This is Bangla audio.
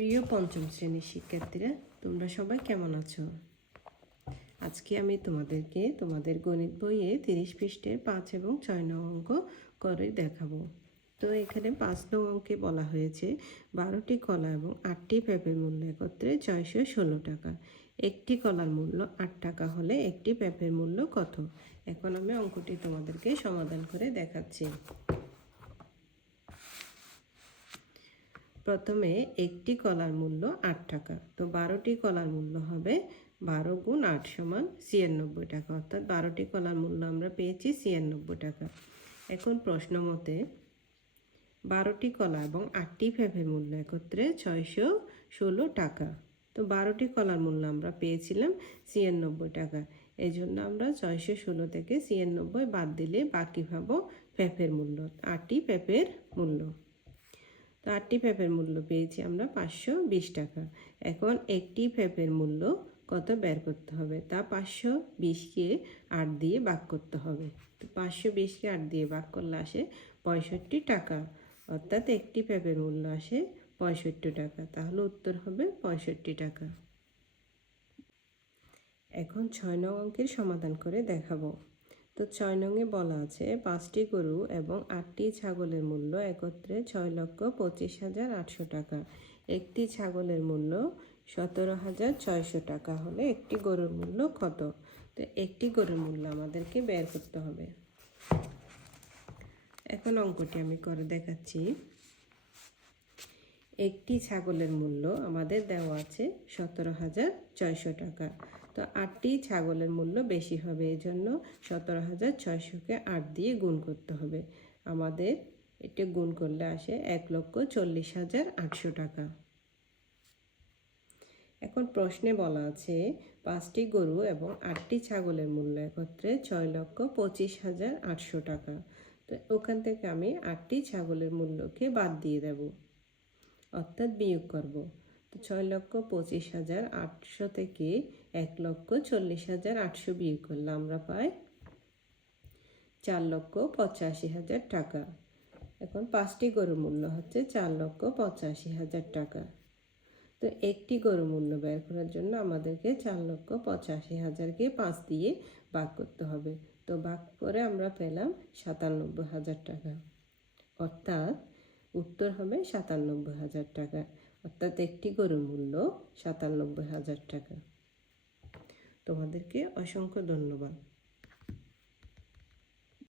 প্রিয় পঞ্চম শ্রেণির শিক্ষার্থীরা, তোমরা সবাই কেমন আছো? আজকে আমি তোমাদেরকে তোমাদের গণিত বইয়ে তিরিশ পৃষ্ঠের পাঁচ এবং ছয় নং অঙ্ক করে দেখাবো। তো এখানে পাঁচ নং অঙ্কে বলা হয়েছে, বারোটি কলা এবং আটটি পেঁপের মূল্য একত্রে ছয়শো ষোলো টাকা। একটি কলার মূল্য আট টাকা হলে একটি পেঁপের মূল্য কত? এখন আমি অঙ্কটি তোমাদেরকে সমাধান করে দেখাচ্ছি। প্রথমে একটি কলার মূল্য আট টাকা। তো বারোটি কলার মূল্য হবে বারো গুণ আট সমান ছিয়ানব্বই টাকা। অর্থাৎ বারোটি কলার মূল্য আমরা পেয়েছি ছিয়ানব্বই টাকা। এখন প্রশ্ন মতে বারোটি কলা এবং আটটি ফেফের মূল্য একত্রে ছয়শো ষোলো টাকা। তো বারোটি কলার মূল্য আমরা পেয়েছিলাম ছিয়ানব্বই টাকা। এই জন্য আমরা ছয়শো ষোলো থেকে ছিয়ানব্বই বাদ দিলে বাকি পাবো পেঁপের মূল্য, আটটি পেঁপের মূল্য। তো আটটি পেঁপের মূল্য পেয়েছি আমরা পাঁচশো বিশ টাকা। এখন একটি পেঁপের মূল্য কত বের করতে হবে? তা পাঁচশো বিশকে আট দিয়ে ভাগ করতে হবে। তো পাঁচশো বিশকে আট দিয়ে ভাগ করলে আসে পঁয়ষট্টি টাকা। অর্থাৎ একটি পেঁপের মূল্য আসে পঁয়ষট্টি টাকা। তাহলে উত্তর হবে পঁয়ষট্টি টাকা। এখন ছয় নং অঙ্কের সমাধান করে দেখাবো। তো ছয় নংয়ে বলা আছে, পাঁচটি গরু এবং আটটি ছাগলের মূল্য একত্রে ছয় লক্ষ পঁচিশ হাজার আটশো টাকা। একটি ছাগলের মূল্য সতেরো হাজার ছয়শো টাকা হলে একটি গরুর মূল্য কত? তো একটি গরুর মূল্য আমাদেরকে বের করতে হবে। এখন অঙ্কটি আমি করে দেখাচ্ছি। একটি ছাগলের মূল্য আমাদের দেওয়া আছে সতেরো হাজার ছয়শো টাকা। তো আটটি ছাগলের মূল্য বেশি হবে এই জন্য সতেরো হাজার ছয়শোকে আট দিয়ে গুণ করতে হবে। আমাদের এটা গুণ করলে আসে এক লক্ষ চল্লিশ হাজার আটশো টাকা। এখন প্রশ্নে বলা আছে, পাঁচটি গরু এবং আটটি ছাগলের মূল্য একত্রে ছয় লক্ষ পঁচিশ হাজার আটশো টাকা। তো ওখান থেকে আমি আটটি ছাগলের মূল্যকে বাদ দিয়ে দেব। অর্থাৎ বিয়োগ করব। তো ছয় লক্ষ পঁচিশ হাজার আটশো থেকে এক লক্ষ চল্লিশ হাজার আটশো বিয়োগ করলে আমরা পাই চার লক্ষ পঁচাশি হাজার টাকা। এখন পাঁচটি গরুর মূল্য হচ্ছে চার লক্ষ পঁচাশি হাজার টাকা। তো একটি গরু মূল্য বের করার জন্য আমাদেরকে চার লক্ষ পঁচাশি হাজারকে পাঁচ দিয়ে ভাগ করতে হবে। তো ভাগ করে আমরা পেলাম সাতানব্বই হাজার টাকা। অর্থাৎ উত্তর হবে সাতানব্বই হাজার টাকা। অর্থাৎ একটি গরুর মূল্য সাতানব্বই হাজার টাকা। তোমাদেরকে অসংখ্য ধন্যবাদ।